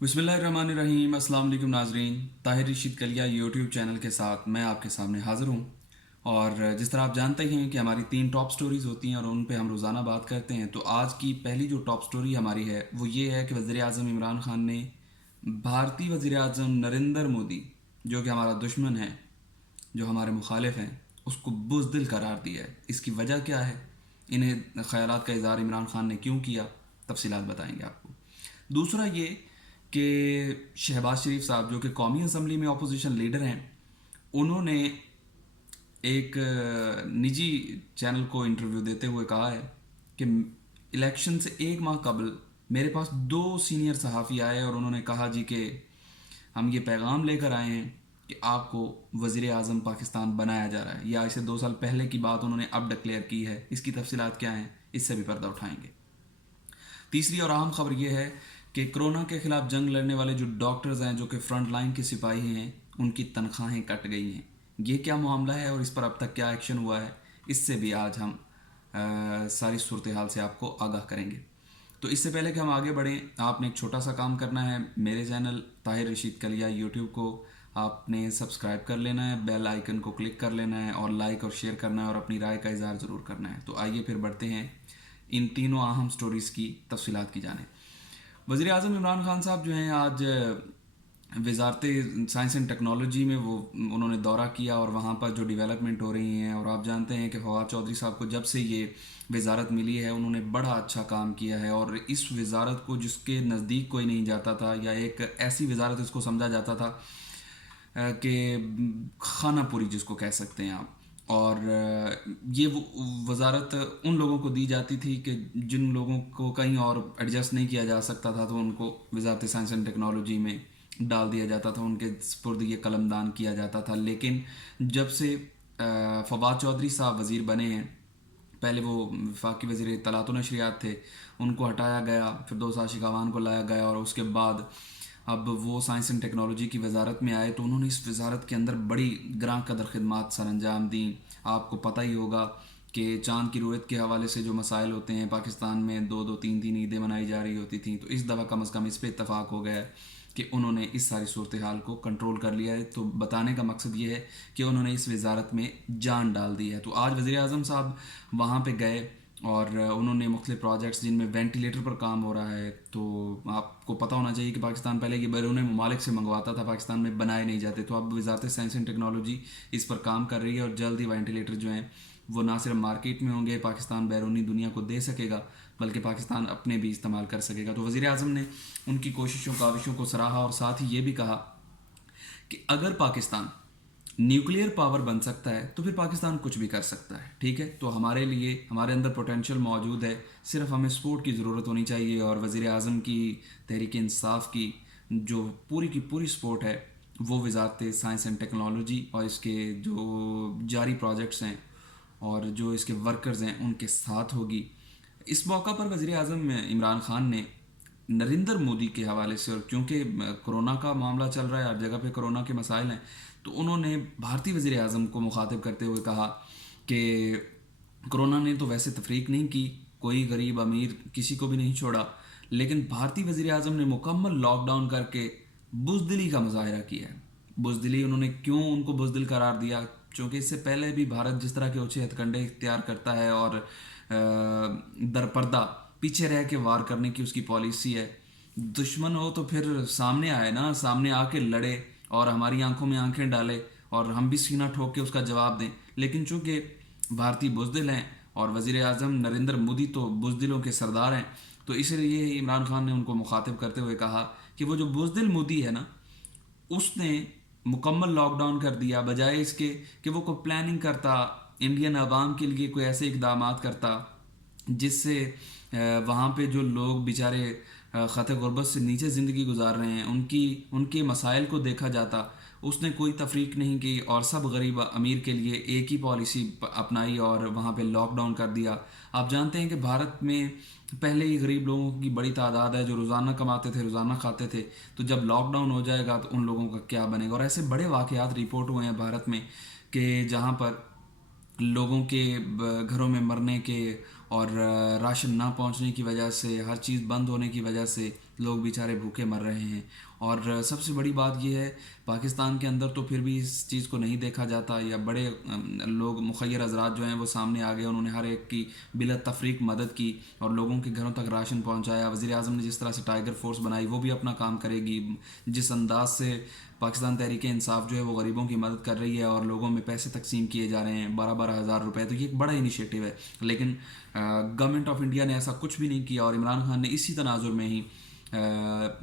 बिस्मिल्लाहिर्रहमानिर्रहीम। अस्सलाम वालेकुम नाजरीन। ताहिर रशीद कलिया यूट्यूब चैनल के साथ मैं आपके सामने हाज़िर हूँ। और जिस तरह आप जानते ही हैं कि हमारी 3 टॉप स्टोरीज़ होती हैं और उन पे हम रोज़ाना बात करते हैं। तो आज की पहली जो टॉप स्टोरी हमारी है वो ये है कि वज़ीर आज़म इमरान ख़ान ने भारतीय वज़ीर आज़म नरेंद्र मोदी, जो कि हमारा दुश्मन है, जो हमारे मुखालिफ हैं, उसको बुज़दिल करार दिया है। इसकी वजह क्या है, इन्हें ख़यालात का इज़हार इमरान ख़ान ने क्यों किया, तफसीलात बताएंगे आपको। दूसरा ये कि शहबाज शरीफ साहब, जो कि कौमी असम्बली में अपोजिशन लीडर हैं, उन्होंने एक निजी चैनल को इंटरव्यू देते हुए कहा है कि इलेक्शन से एक माह कबल मेरे पास 2 सीनियर सहाफ़ी आए और उन्होंने कहा जी कि हम ये पैगाम लेकर आए हैं कि आपको वज़ीर आज़म पाकिस्तान बनाया जा रहा है। या इसे 2 साल पहले की बात उन्होंने अब डिक्लेयर की है। इसकी तफसीलात क्या हैं, इससे भी पर्दा उठाएंगे। तीसरी और अहम खबर यह है कि कोरोना के खिलाफ जंग लड़ने वाले जो डॉक्टर्स हैं, जो कि फ्रंट लाइन के सिपाही हैं, उनकी तनख्वाहें कट गई हैं। ये क्या मामला है और इस पर अब तक क्या एक्शन हुआ है, इससे भी आज हम सारी सूरत हाल से आपको आगाह करेंगे। तो इससे पहले कि हम आगे बढ़ें, आपने एक छोटा सा काम करना है। मेरे चैनल ताहिर रशीद कलिया यूट्यूब को आपने सब्सक्राइब कर लेना है, बेल आइकन को क्लिक कर लेना है और लाइक और शेयर करना है और अपनी राय का इजहार ज़रूर करना है। तो आइए फिर बढ़ते हैं इन तीनों अहम स्टोरीज़ की तफसीलात की जाने। वज़ीर आज़म इमरान ख़ान साहब जो हैं, आज वजारत साइंस एंड टेक्नोलॉजी में उन्होंने दौरा किया और वहाँ पर जो डेवलपमेंट हो रही हैं, और आप जानते हैं कि फवाद चौधरी साहब को जब से ये वजारत मिली है उन्होंने बड़ा अच्छा काम किया है। और इस वजारत को जिसके नज़दीक कोई नहीं जाता था, या एक ऐसी वजारत इसको समझा जाता था कि खाना पूरी जिसको कह सकते हैं आप। और ये वजारत उन लोगों को दी जाती थी कि जिन लोगों को कहीं और एडजस्ट नहीं किया जा सकता था, तो उनको वजारत साइंस एंड टेक्नोलॉजी में डाल दिया जाता था, उनके स्पुर्द ये कलमदान किया जाता था। लेकिन जब से फवाद चौधरी साहब वज़ीर बने हैं, पहले वो वफाकी वज़ीर इत्तलात व नशरियात थे, उनको हटाया गया, फिर 2 साल शिकावान को लाया गया और उसके बाद अब वो साइंस एंड टेक्नोलॉजी की वजारत में आए, तो उन्होंने इस वजारत के अंदर बड़ी ग्रां कदर खिदमात सर अंजाम दी। आपको पता ही होगा कि चाँद की रुयत के हवाले से जो मसाइल होते हैं, पाकिस्तान में 2-2 3-3 ईदें मनाई जा रही होती थी, तो इस दफ़ा कम अज़ कम इस पर इत्तफाक हो गया कि उन्होंने इस सारी सूरत हाल को कंट्रोल कर लिया है। तो बताने का मकसद ये है कि उन्होंने इस वजारत में जान डाल दी है। तो आज वज़ीर आज़म साहब वहाँ पे गए और उन्होंने मुख्तलिफ प्रोजेक्ट्स जिनमें वेंटिलेटर पर काम हो रहा है, तो आपको पता होना चाहिए कि पाकिस्तान पहले ये बैरून ममालिक से मंगवाता था, पाकिस्तान में बनाए नहीं जाते। तो अब वजारत साइंस एंड टेक्नोलॉजी इस पर काम कर रही है और जल्द ही वेंटिलेटर जो हैं वो ना सिर्फ मार्केट में होंगे, पाकिस्तान बैरूनी दुनिया को दे सकेगा, बल्कि पाकिस्तान अपने भी इस्तेमाल कर सकेगा। तो वज़ीर आज़म ने उनकी कोशिशों काविशों को सराहा और साथ ही ये भी कहा कि अगर पाकिस्तान न्यूक्लियर पावर बन सकता है तो फिर पाकिस्तान कुछ भी कर सकता है। ठीक है, तो हमारे लिए हमारे अंदर पोटेंशियल मौजूद है, सिर्फ हमें सपोर्ट की ज़रूरत होनी चाहिए। और वज़ीर आज़म की तहरीक इंसाफ की जो पूरी की पूरी सपोर्ट है वो वजारत साइंस एंड टेक्नोलॉजी और इसके जो जारी प्रोजेक्ट्स हैं और जो इसके वर्कर्स हैं उनके साथ होगी। इस मौका पर वज़ीर आज़म इमरान ख़ान ने नरेंद्र मोदी के हवाले से, और क्योंकि कोरोना का मामला चल रहा है, हर जगह पे कोरोना के मसाइल हैं, तो उन्होंने भारतीय वज़ीर आज़म को मुखातिब करते हुए कहा कि कोरोना ने तो वैसे तफरीक नहीं की, कोई गरीब अमीर किसी को भी नहीं छोड़ा, लेकिन भारतीय वज़ीर आज़म ने मुकम्मल लॉकडाउन करके बुज़दिली का मुजाहरा किया है। बुज़दिली, उन्होंने क्यों उनको बुज़दिल करार दिया? क्योंकि इससे पहले भी भारत जिस तरह के ऊँचे हथकंडे इख्तियार करता है और दरपर्दा पीछे रह के वार करने की उसकी पॉलिसी है। दुश्मन हो तो फिर सामने आए ना, सामने आके लड़े और हमारी आंखों में आंखें डाले और हम भी सीना ठोक के उसका जवाब दें। लेकिन चूंकि भारतीय बुज़दिल हैं और वज़ीर आज़म नरेंद्र मोदी तो बुज़दिलों के सरदार हैं, तो इसलिए इमरान ख़ान ने उनको मुखातिब करते हुए कहा कि वो जो बुज़दिल मोदी है ना, उसने मुकम्मल लॉकडाउन कर दिया, बजाय इसके कि वो कोई प्लानिंग करता, इंडियन आवाम के लिए कोई ऐसे इकदाम करता जिससे वहाँ पे जो लोग बेचारे ख़त गुरबत से नीचे ज़िंदगी गुजार रहे हैं उनके मसाइल को देखा जाता। उसने कोई तफरीक नहीं की और सब गरीब अमीर के लिए एक ही पॉलिसी अपनाई और वहाँ पे लॉकडाउन कर दिया। आप जानते हैं कि भारत में पहले ही गरीब लोगों की बड़ी तादाद है जो रोज़ाना कमाते थे, रोज़ाना खाते थे, तो जब लॉकडाउन हो जाएगा तो उन लोगों का क्या बनेगा। और ऐसे बड़े वाक़यात रिपोर्ट हुए हैं भारत में कि जहाँ पर लोगों के घरों में मरने के और राशन ना पहुंचने की वजह से, हर चीज़ बंद होने की वजह से लोग बेचारे भूखे मर रहे हैं। और सबसे बड़ी बात यह है, पाकिस्तान के अंदर तो फिर भी इस चीज़ को नहीं देखा जाता, या बड़े लोग मुखय्यर हजरात जो हैं वो सामने आ गए, उन्होंने हर एक की बिला तफरीक मदद की और लोगों के घरों तक राशन पहुंचाया। वज़ीर आज़म ने जिस तरह से टाइगर फोर्स बनाई वो भी अपना काम करेगी। जिस अंदाज से पाकिस्तान तहरीक इंसाफ जो है वो गरीबों की मदद कर रही है और लोगों में पैसे तकसीम किए जा रहे हैं 12-12 हज़ार रुपये, तो ये एक बड़ा इनिशिएटिव है। लेकिन गवर्नमेंट ऑफ इंडिया ने ऐसा कुछ भी नहीं किया और इमरान खान ने इसी तनाजुर में ही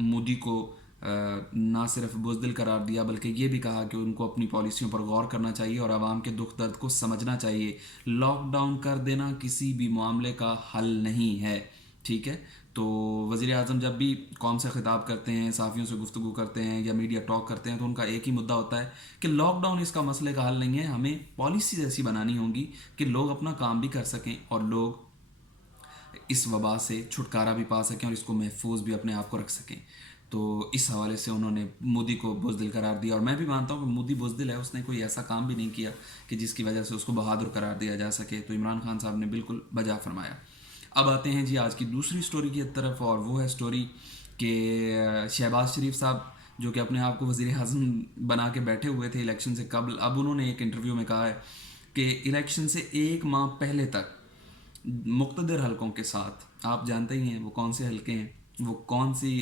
मोदी को ना सिर्फ बुज़दिल करार दिया बल्कि ये भी कहा कि उनको अपनी पॉलिसियों पर गौर करना चाहिए और आवाम के दुख दर्द को समझना चाहिए। लॉकडाउन कर देना किसी भी मामले का हल नहीं है, ठीक है। तो वज़ीर आज़म जब भी कौम से ख़िताब करते हैं, सहाफ़ियों से गुफ्तगू करते हैं या मीडिया टॉक करते हैं, तो उनका एक ही मुद्दा होता है कि लॉकडाउन इसका मसले का हल नहीं है, हमें पॉलिसीज़ ऐसी बनानी होंगी कि लोग अपना काम भी कर सकें और लोग इस वबा से छुटकारा भी पा सकें और इसको महफूज भी अपने आप को रख सकें। तो इस हवाले से उन्होंने मोदी को बुज़दिल करार दिया और मैं भी मानता हूँ कि मोदी बुज़दिल है, उसने कोई ऐसा काम भी नहीं किया कि जिसकी वजह से उसको बहादुर करार दिया जा सके। तो इमरान खान साहब ने बिल्कुल बजा फरमाया। अब आते हैं जी आज की दूसरी स्टोरी की तरफ, और वो है स्टोरी कि शहबाज शरीफ साहब जो कि अपने आप को वज़ीर आज़म बना के बैठे हुए थे इलेक्शन से कबल, अब उन्होंने एक इंटरव्यू में कहा है कि इलेक्शन से 1 माह पहले तक मुक़्तदर हलकों के साथ, आप जानते ही हैं वो कौन से हलके हैं, वो कौन सी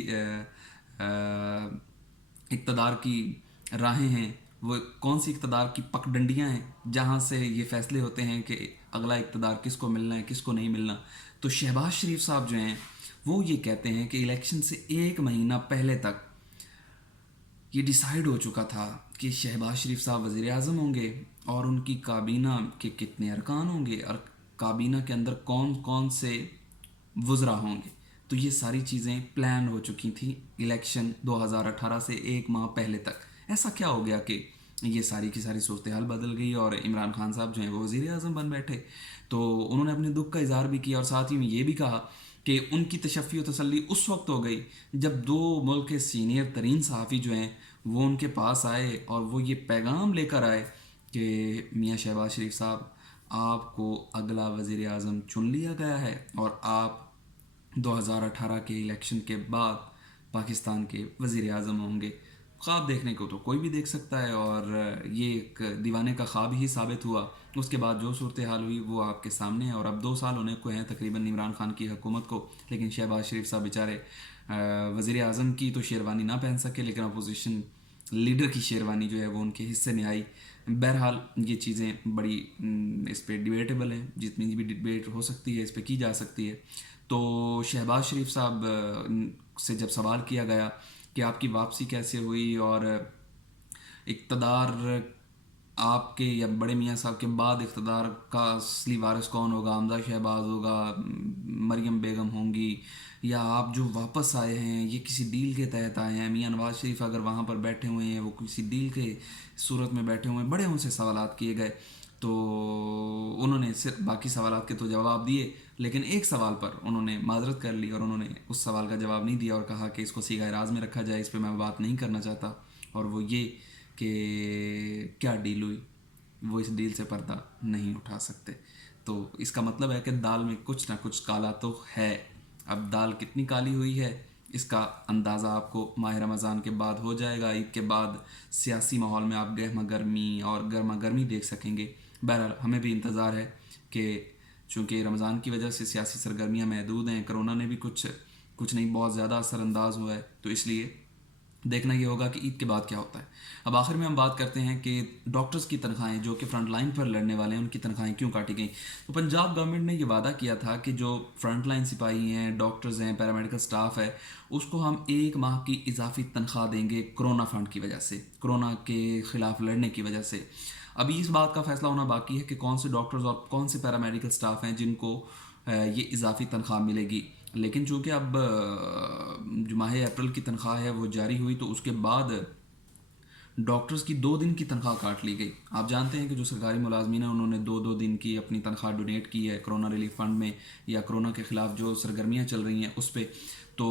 इक़्तिदार की राहें हैं, वो कौन सी इक़्तिदार की पगडंडियाँ हैं जहाँ से ये फ़ैसले होते हैं कि अगला इक़्तिदार किसको मिलना है किसको नहीं मिलना। तो शहबाज शरीफ साहब जो हैं वो ये कहते हैं कि इलेक्शन से 1 महीना पहले तक ये डिसाइड हो चुका था कि शहबाज शरीफ साहब वज़ीर आज़म होंगे और उनकी काबीना के कितने अरकान होंगे और काबीना के अंदर कौन कौन से वज़रा होंगे। तो ये सारी चीज़ें प्लान हो चुकी थी इलेक्शन 2018 से 1 माह पहले तक। ऐसा क्या हो गया कि ये सारी की सारी सूरत हाल बदल गई और इमरान खान साहब जो हैं वो वज़ीर आज़म बन बैठे। तो उन्होंने अपने दुख का इज़हार भी किया और साथ ही में ये भी कहा कि उनकी तशफ़ी और तसल्ली उस वक्त हो गई जब 2 मुल्क के सीनियर तरीन सहाफ़ी जो हैं वो उनके पास आए और वो ये पैगाम लेकर आए कि मियाँ शहबाज शरीफ साहब, आपको अगला वज़ीर आज़म चुन लिया गया है और आप 2018 के इलेक्शन के बाद पाकिस्तान के वज़ीर आज़म होंगे। ख्वाब देखने को तो कोई भी देख सकता है और ये एक दीवाने का ख्वाब ही साबित हुआ। उसके बाद जो सूरत हाल हुई वो आपके सामने है और अब 2 साल होने को हैं तकरीबन इमरान खान की हुकूमत को, लेकिन शहबाज शरीफ साहब बेचारे वज़ीर आज़म की तो शेरवानी ना पहन सके, लेकिन अपोजिशन लीडर की शेरवानी जो है वो उनके हिस्से में आई। बहरहाल ये चीज़ें बड़ी इस पर डिबेटेबल हैं, जितनी भी डिबेट हो सकती है इस पर की जा सकती है। तो शहबाज शरीफ साहब से जब सवाल किया गया कि आपकी वापसी कैसे हुई और इक़्तिदार आपके या बड़े मियाँ साहब के बाद इक़्तिदार का असली वारिस कौन होगा, हमजा शहबाज होगा, मरियम बेगम होंगी, या आप जो वापस आए हैं ये किसी डील के तहत आए हैं, मियाँ नवाज़ शरीफ अगर वहाँ पर बैठे हुए हैं वो किसी डील के सूरत में बैठे हुए हैं। बड़े उनसे सवालात किए गए तो उन्होंने सिर्फ बाकी सवालात के तो जवाब दिए, लेकिन एक सवाल पर उन्होंने माजरत कर ली और उन्होंने उस सवाल का जवाब नहीं दिया और कहा कि इसको सीगा राज में रखा जाए, इस पर मैं बात नहीं करना चाहता। और वो ये कि क्या डील हुई, वो इस डील से पर्दा नहीं उठा सकते। तो इसका मतलब है कि दाल में कुछ ना कुछ काला तो है। अब दाल कितनी काली हुई है इसका अंदाज़ा आपको माह रमज़ान के बाद हो जाएगा। ईद के बाद सियासी माहौल में आप गहमा गर्मी और गर्मा गर्मी देख सकेंगे। बहरहाल हमें भी इंतज़ार है कि चूँकि रमज़ान की वजह से सियासी सरगर्मियाँ महदूद हैं, कोरोना ने भी कुछ नहीं बहुत ज़्यादा असरअंदाज हुआ है, तो इसलिए देखना ये होगा कि ईद के बाद क्या होता है। अब आखिर में हम बात करते हैं कि डॉक्टर्स की तनख्वाहें जो कि फ्रंट लाइन पर लड़ने वाले हैं उनकी तनख्वाहें क्यों काटी गई। तो पंजाब गवर्नमेंट ने ये वादा किया था कि जो फ्रंट लाइन सिपाही हैं, डॉक्टर्स हैं, पैरामेडिकल स्टाफ है, उसको हम 1 माह की इजाफी तनख्वाह देंगे कोरोना फंड की वजह से, कोरोना के ख़िलाफ़ लड़ने की वजह से। अभी इस बात का फैसला होना बाकी है कि कौन से डॉक्टर्स और कौन से पैरामेडिकल स्टाफ हैं जिनको ये इजाफी तनख्वाह मिलेगी। लेकिन चूँकि अब जो माह अप्रैल की तनख्वाह है वो जारी हुई तो उसके बाद डॉक्टर्स की 2 दिन की तनख्वाह काट ली गई। आप जानते हैं कि जो सरकारी मुलाजमीन हैं उन्होंने 2-2 दिन की अपनी तनख्वाह डोनेट की है कोरोना रिलीफ फंड में या कोरोना के ख़िलाफ़ जो सरगर्मियाँ चल रही हैं उस पर। तो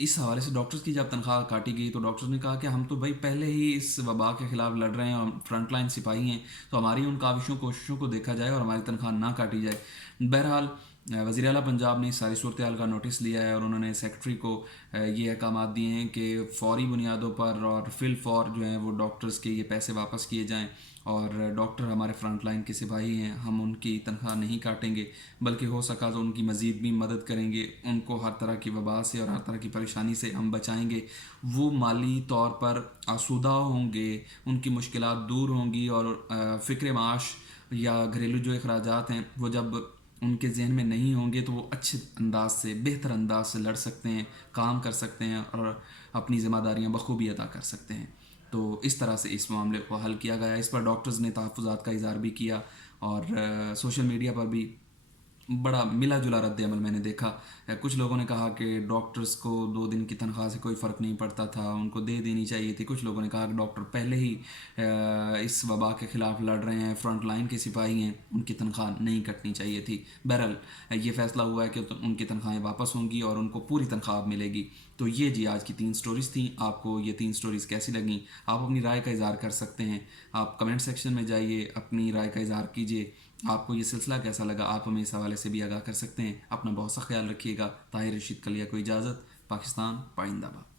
इस हवाले से डॉक्टर्स की जब तनख्वाह काटी गई तो डॉक्टर्स ने कहा कि हम तो भाई पहले ही इस वबा के ख़िलाफ़ लड़ रहे हैं और फ्रंट लाइन सिपाही हैं, तो हमारी उन काविशों कोशिशों को देखा जाए और हमारी तनख्वाह ना काटी जाए। बहरहाल वज़ीर आला पंजाब ने इस सारी सूरत हाल का नोटिस लिया है और उन्होंने सेक्रेटरी को ये अहकामात दिए हैं कि फ़ौरी बुनियादों पर और फिल फौर जो हैं वो डॉक्टर्स के ये पैसे वापस किए जाएं। और डॉक्टर हमारे फ्रंट लाइन के सिपाही हैं, हम उनकी तनख्वाह नहीं काटेंगे, बल्कि हो सका तो उनकी मज़ीद भी मदद करेंगे, उनको हर तरह की वबा से और हर तरह की परेशानी से हम बचाएंगे। वो माली तौर पर आसूदा होंगे, उनकी मुश्किलात दूर होंगी और फ़िक्र माश या घरेलू जो अखराजात हैं वो जब उनके जहन में नहीं होंगे तो वो अच्छे अंदाज से, बेहतर अंदाज से लड़ सकते हैं, काम कर सकते हैं और अपनी ज़िम्मेदारियाँ बखूबी अदा कर सकते हैं। तो इस तरह से इस मामले को हल किया गया। इस पर डॉक्टर्स ने तहफ़्फ़ुज़ात का इज़हार भी किया और सोशल मीडिया पर भी बड़ा मिला जुला रद्द अमल मैंने देखा। कुछ लोगों ने कहा कि डॉक्टर्स को 2 दिन की तनख्वाह से कोई फ़र्क नहीं पड़ता था, उनको दे देनी चाहिए थी। कुछ लोगों ने कहा कि डॉक्टर पहले ही इस वबा के ख़िलाफ़ लड़ रहे हैं, फ्रंट लाइन के सिपाही हैं, उनकी तनख्वाह नहीं कटनी चाहिए थी। बहरहाल ये फ़ैसला हुआ है कि उनकी तनख्वाहें वापस होंगी और उनको पूरी तनख्वाह मिलेगी। तो ये जी आज की 3 स्टोरीज़ थी। आपको ये 3 स्टोरीज़ कैसी लगीं? आप अपनी राय का इज़हार कर सकते हैं। आप कमेंट सेक्शन में जाइए, अपनी राय का इज़हार कीजिए। आपको ये सिलसिला कैसा लगा, आप हमें इस हवाले से भी आगाह कर सकते हैं। अपना बहुत सा ख्याल रखिएगा। ताहिर रशीद कलिया को इजाज़त। पाकिस्तान पाइंदाबाद।